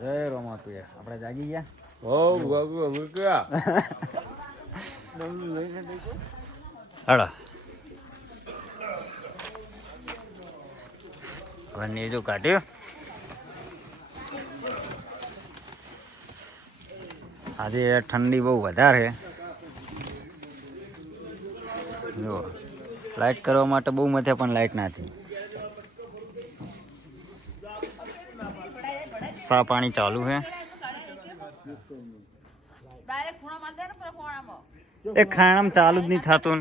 જય રોમા પીર આપણે જાગી ગયા. ઓ બાબુ અમે ક્યાં હાલો વન્ય જો કાઢ્યો. આજે ઠંડી બહુ વધારે જો લાઇટ કરવા માટે બહુ મથે પણ લાઇટ નથી. સા પાણી ચાલુ છે. એ ખાણામાં ચાલુ જ નહીં થતું.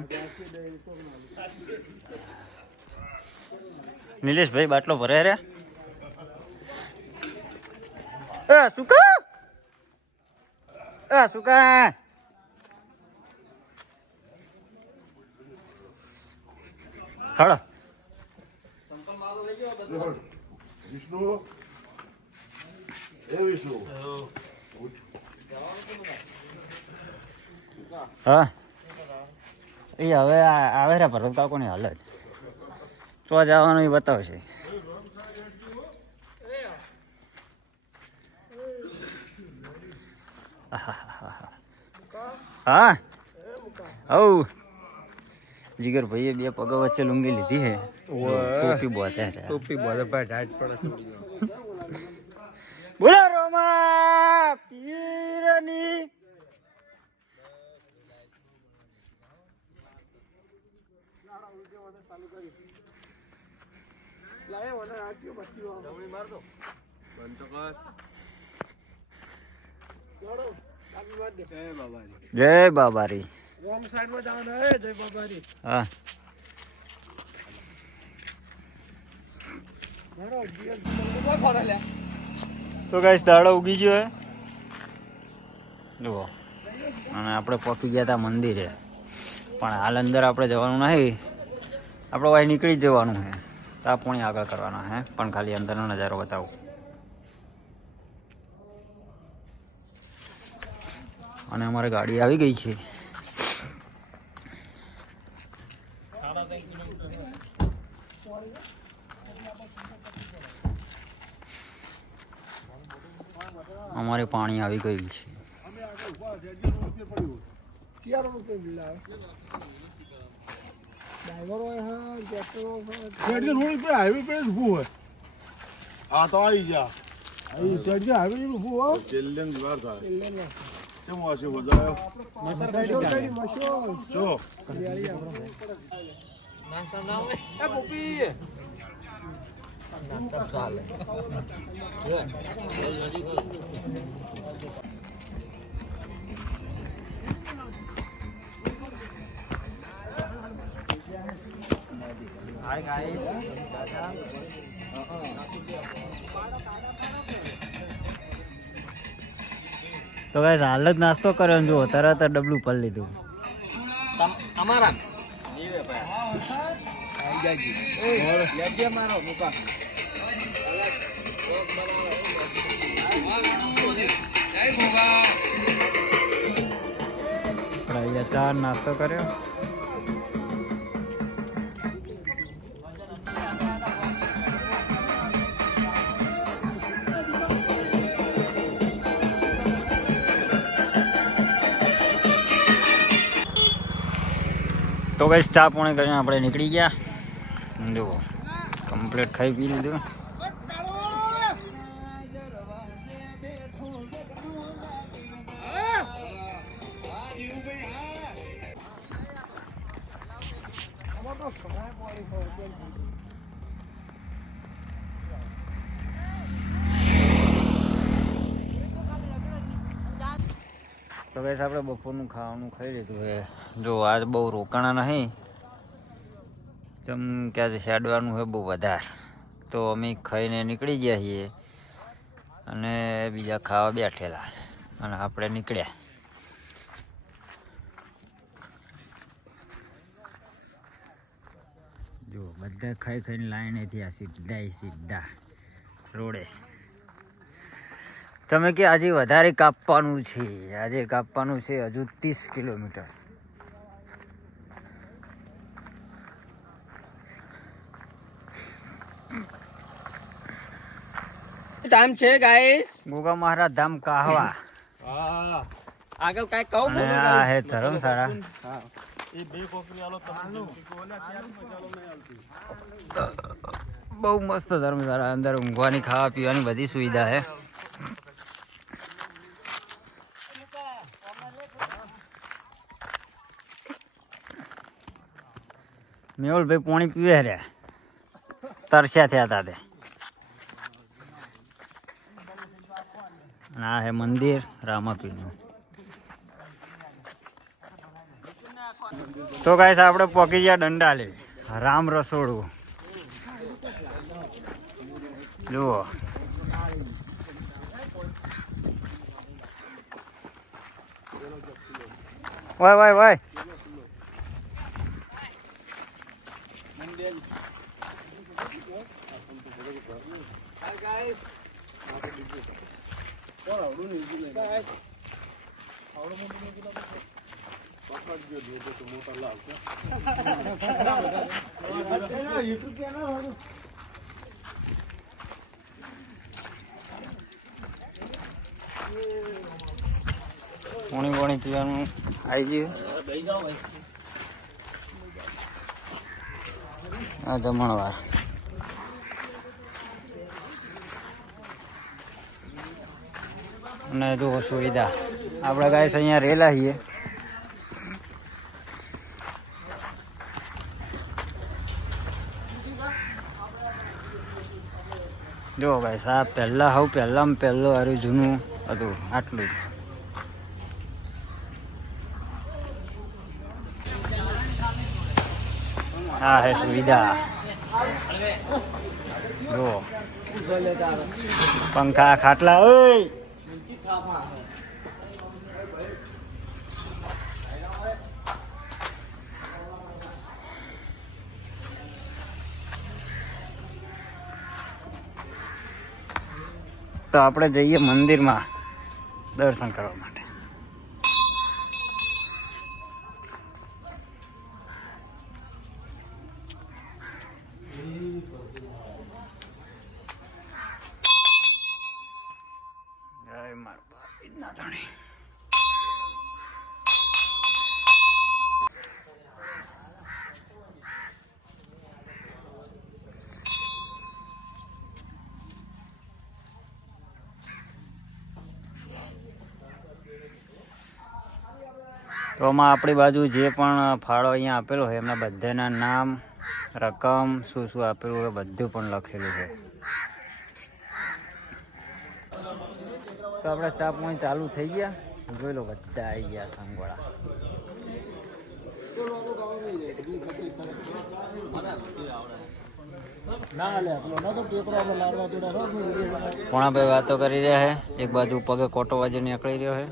નિલેશભાઈ બાટલો ભરે રે સુકા સુકા હાલો હા એ હવે આવે રે ભરત કાકો ની હાલ જ તો જવાનું એ બતાવશે. હા હવ જીગર ભાઈએ બે પગ વચ્ચે લુંગી લીધી હે. ટોપી બોતે ટોપી બોલે ભાઈ ઢાટ પડે. બોલા રોમા પીરની જય બાબારી. હા તો ગાઈસ દાડો ઉગી ગયો હે જુઓ. અને આપણે પહોંચી ગયા હતા મંદિરે પણ હાલ અંદર આપણે જવાનું નથી. આપણે વાય નીકળી જવાનું છે. તા પોણી આગળ કરવાના હે પણ ખાલી અંદરનો નજારો બતાવું. અને અમારી ગાડી આવી ગઈ છે. અમારે પાણી આવી ગયું છે. આ તો આવી જા તો ગાઈસ હાલ જ નાસ્તો કર્યો જો તરત જ ડબલું પર લીધું. અમારા ચા નાસ્તો કર્યો. તો ગાઈસ ચા પાણી કરીને આપણે નીકળી ગયા. જુઓ કમ્પ્લીટ ખાઈ પી લીધું. તો ગાઈસ આપણે બપોરનું ખાવાનું ખાઈ લીધું છે. જો આજ બહુ રોકાણા નહીં જેમ કે આજે શેડવાનું છે બહુ વધારે તો અમે ખાઈને નીકળી ગયા છીએ અને બીજા ખાવા બેઠેલા અને આપણે નીકળ્યા. જો બધા ખાઈ ખાઈને લાઈનેથી આ સીધા રોડે. તમે કે આજે વધારે કાપવાનું છે. આજે કાપવાનું છે હજુ 30 કિલોમીટર. ટાઈમ છે ગાઈસ. ગોગા મહારાજ ધામ કાહવા હા આગળ કાંઈ કહું અને આ હે ધર્મશાળા. એ બે કોકરી આલો તમે કોને ત્યાર મજાલો નહીં આવતી. બહુ મસ્ત ધર્મશાળા, અંદર ઊંઘવાની ખાવા પીવાની બધી સુવિધા છે. મેહુલભાઈ પાણી પીવે રે, તરસ્યા થયા હતા તે. અને આ હે મંદિર રામાપીરનું. તો ગાઈસ આપણે પોકી ગયા દંડાલી, રામ રસોડું જુઓ. વાય વાય વાય. પાણી પીવાનું આવી ગયું. આ જમણવાર. અને જો સુવિધા આપણે ગાઈસ અહીંયા રહેલા છીએ. જો ગાઈસ આ પહેલામાં પહેલું હારું જૂનું હતું, આટલું જ. હા હે સુવિધા જો પંખા ખાટલા. ઓય તો આપણે જઈએ મંદિરમાં દર્શન કરવા માટે. જય મારા નાથાણી. તો આમાં આપણી બાજુ જે પણ ફાળો અહીંયા આપેલો હોય એમના બધાના નામ, રકમ, શું શું આપેલું હોય બધું પણ લખેલું છે. તો આપણે ચા પાણી ચાલુ થઈ ગયા. જોઈ લો બધા આવી ગયા સંગોળા. પોણાભાઈ વાતો કરી રહ્યા છે. એક બાજુ પગે કોટો વાજે નીકળી રહ્યો છે.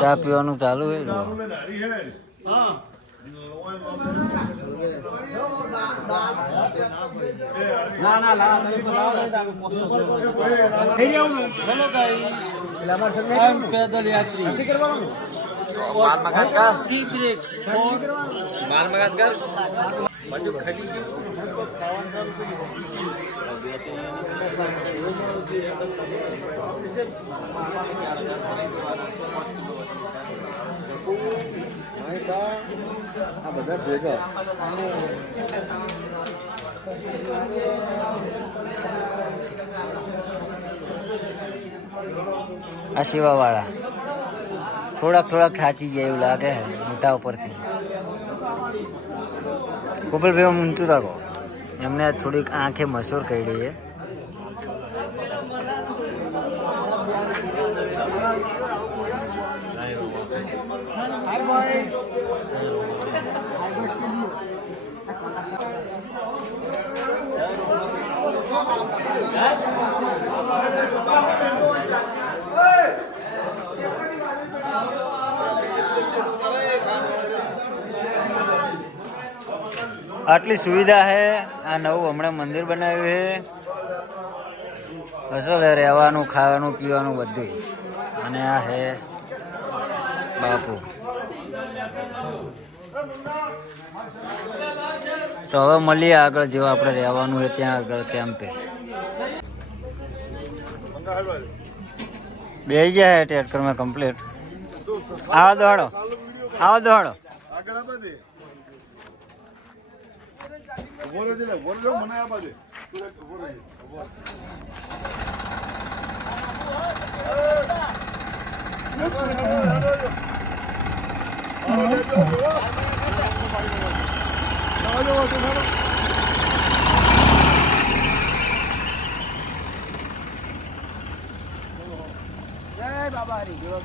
ચા પીવાનું ચાલુ છે. આ બધા ભેગા આ શિવાવાળા થોડાક થાચી જાય એવું લાગે મોટા ઉપરથી. ગોપાલભાઈ ઊંચું રાખો, એમને થોડીક આંખે મસૂર કરી છે. આટલી સુવિધા છે. આ નવું હમણાં મંદિર બનાવ્યું છે. અસલ રહેવાનું ખાવાનું પીવાનું બધું. અને આ હે બાપુ. તો હવે મળીએ આગળ જેવા આપણે રહેવાનું હોય ત્યાં આગળ કેમ્પે. બે ગયા ટ્રેક્ટરમાં કમ્પ્લીટ. આવો દોડો આવો દોડો.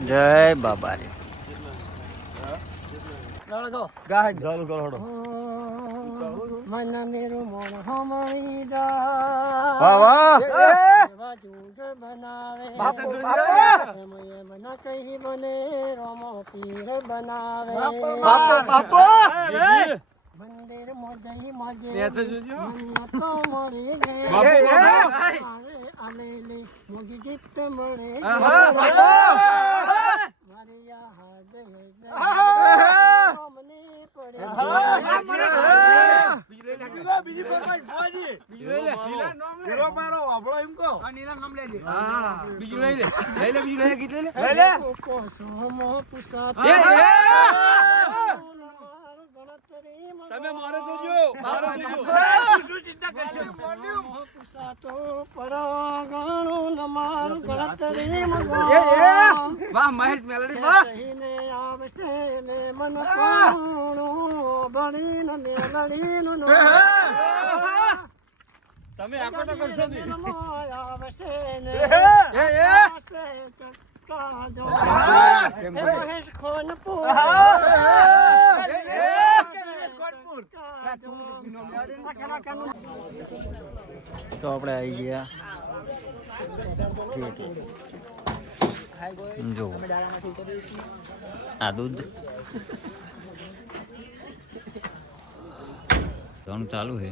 જય બાબારી. ચાલુ કરો હડો. મન મેરું મોણ હમણી જા વાહ વાહ. એવા જૂઠ બનાવે બાપુ, એમ ન કહી બને રોમો પીર બનાવે મંદિર મોજઈ મોજે મન્નતો મળી રે આલેલી મોગી ગીત મળે મારિયા હાડે મને પડે તમે મારે જોજો. વાહ મહેશ મેલડી વાહ. મન ભણી મેલડી તમે આકોટો કરશો ને. તો આપણે આવી ગયા. જો આ દૂધ ઘણું ચાલુ છે.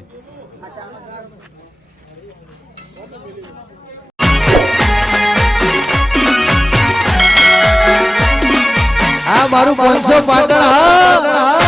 આ મારું 500 પાટણ હા.